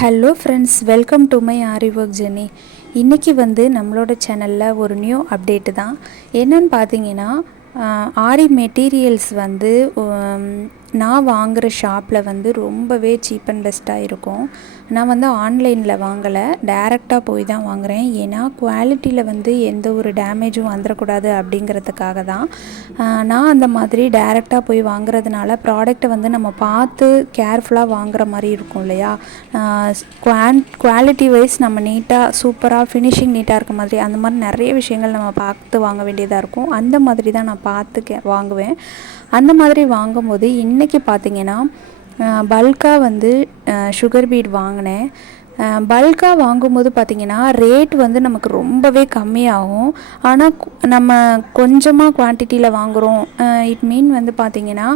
Hello friends, welcome to my aari work journey. இன்றைக்கி நம்மளோட சேனலில் ஒரு நியூ அப்டேட்டு தான். என்னன்னு பார்த்தீங்கன்னா, ஆரி மெட்டீரியல்ஸ் நான் வாங்குகிற ஷாப்பில் ரொம்பவே சீப் அண்ட் பெஸ்ட்டாக இருக்கும். நான் ஆன்லைனில் வாங்கலை, டைரெக்டாக போய் தான் வாங்குகிறேன். ஏன்னா குவாலிட்டியில் எந்த ஒரு டேமேஜும் வந்துடக்கூடாது அப்படிங்கிறதுக்காக தான். நான் அந்த மாதிரி டைரெக்டாக போய் வாங்குறதுனால ப்ராடக்டை நம்ம பார்த்து கேர்ஃபுல்லாக வாங்குகிற மாதிரி இருக்கும் இல்லையா. குவாலிட்டி வைஸ் நம்ம நீட்டாக சூப்பராக ஃபினிஷிங் நீட்டாக இருக்க மாதிரி அந்த மாதிரி நிறைய விஷயங்கள் நம்ம பார்த்து வாங்க வேண்டியதாக இருக்கும். அந்த மாதிரி தான் நான் பார்த்து வாங்குவேன். அந்த மாதிரி வாங்கும்போது இன்றைக்கி பார்த்திங்கன்னா பல்காக சுகர் பீட் வாங்கினேன். பல்காக வாங்கும்போது பார்த்திங்கன்னா ரேட் நமக்கு ரொம்பவே கம்மியாகும். ஆனால் நம்ம கொஞ்சமாக குவான்டிட்டியில் வாங்குகிறோம். இட் மீன் பார்த்திங்கன்னா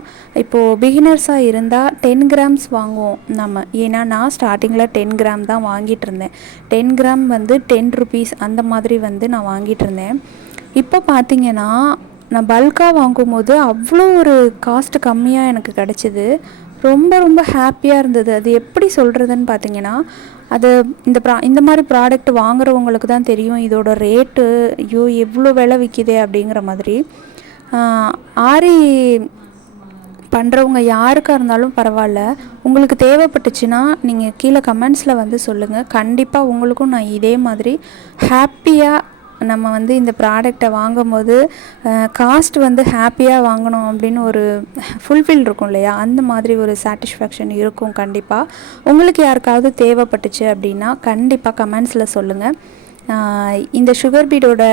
இப்போது பிகினர்ஸாக இருந்தால் 10 கிராம்ஸ் வாங்குவோம் நம்ம. ஏன்னா நான் ஸ்டார்டிங்கில் 10 கிராம் தான் வாங்கிட்டு இருந்தேன். 10 கிராம் 10 ருபீஸ் அந்த மாதிரி நான் வாங்கிட்டு இருந்தேன். இப்போ பார்த்திங்கன்னா நான் பல்காக வாங்கும்போது அவ்வளோ ஒரு காஸ்ட் கம்மியாக எனக்கு கிடச்சிது. ரொம்ப ரொம்ப ஹாப்பியாக இருந்தது. அது எப்படி சொல்கிறதுன்னு பார்த்திங்கன்னா, அது இந்த மாதிரி ப்ராடக்ட் வாங்குறவங்களுக்கு தான் தெரியும் இதோட ரேட்டு. ஐயோ எவ்வளோ விலை விற்கிதே அப்படிங்கிற மாதிரி. ஆரி பண்ணுறவங்க யாருக்காக இருந்தாலும் பரவாயில்ல, உங்களுக்கு தேவைப்பட்டுச்சுன்னா நீங்கள் கீழே கமெண்ட்ஸில் சொல்லுங்கள். கண்டிப்பாக உங்களுக்கும் நான் இதே மாதிரி ஹாப்பியாக நம்ம இந்த ப்ராடக்டை வாங்கும்போது காஸ்ட் ஹாப்பியாக வாங்கணும் அப்படின்னு ஒரு ஃபுல்ஃபில் இருக்கும் இல்லையா, அந்த மாதிரி ஒரு சாட்டிஸ்ஃபேக்ஷன் இருக்கும். கண்டிப்பாக உங்களுக்கு யாருக்காவது தேவைப்பட்டுச்சு அப்படின்னா கண்டிப்பாக கமெண்ட்ஸில் சொல்லுங்கள். இந்த சுகர் பீடோட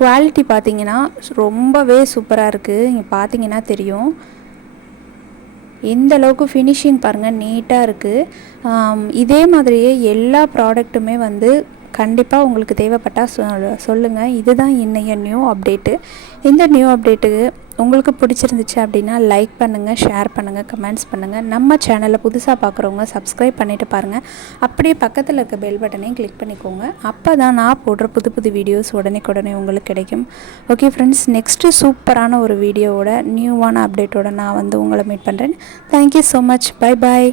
குவாலிட்டி பார்த்திங்கன்னா ரொம்பவே சூப்பராக இருக்குது. இங்கே பார்த்திங்கன்னா தெரியும் எந்த அளவுக்கு ஃபினிஷிங் பாருங்கள், நீட்டாக இருக்குது. இதே மாதிரியே எல்லா ப்ராடக்ட்டுமே கண்டிப்பாக உங்களுக்கு தேவைப்பட்டால் சொல்லுங்கள். இதுதான் இன்றைய நியூ அப்டேட்டு. இந்த நியூ அப்டேட்டுக்கு உங்களுக்கு பிடிச்சிருந்துச்சு அப்படின்னா லைக் பண்ணுங்கள், ஷேர் பண்ணுங்கள், கமெண்ட்ஸ் பண்ணுங்கள். நம்ம சேனலை புதுசாக பார்க்குறவங்க சப்ஸ்கிரைப் பண்ணிவிட்டு பாருங்கள். அப்படியே பக்கத்தில் இருக்க பெல் பட்டனையும் கிளிக் பண்ணிக்கோங்க. அப்போ தான் நான் போடுற புது புது வீடியோஸ் உடனே உங்களுக்கு கிடைக்கும். ஓகே ஃப்ரெண்ட்ஸ், நெக்ஸ்ட்டு சூப்பரான ஒரு வீடியோவோட நியூவான அப்டேட்டோட நான் உங்களை மீட் பண்ணுறேன். Thank you so much. Bye bye.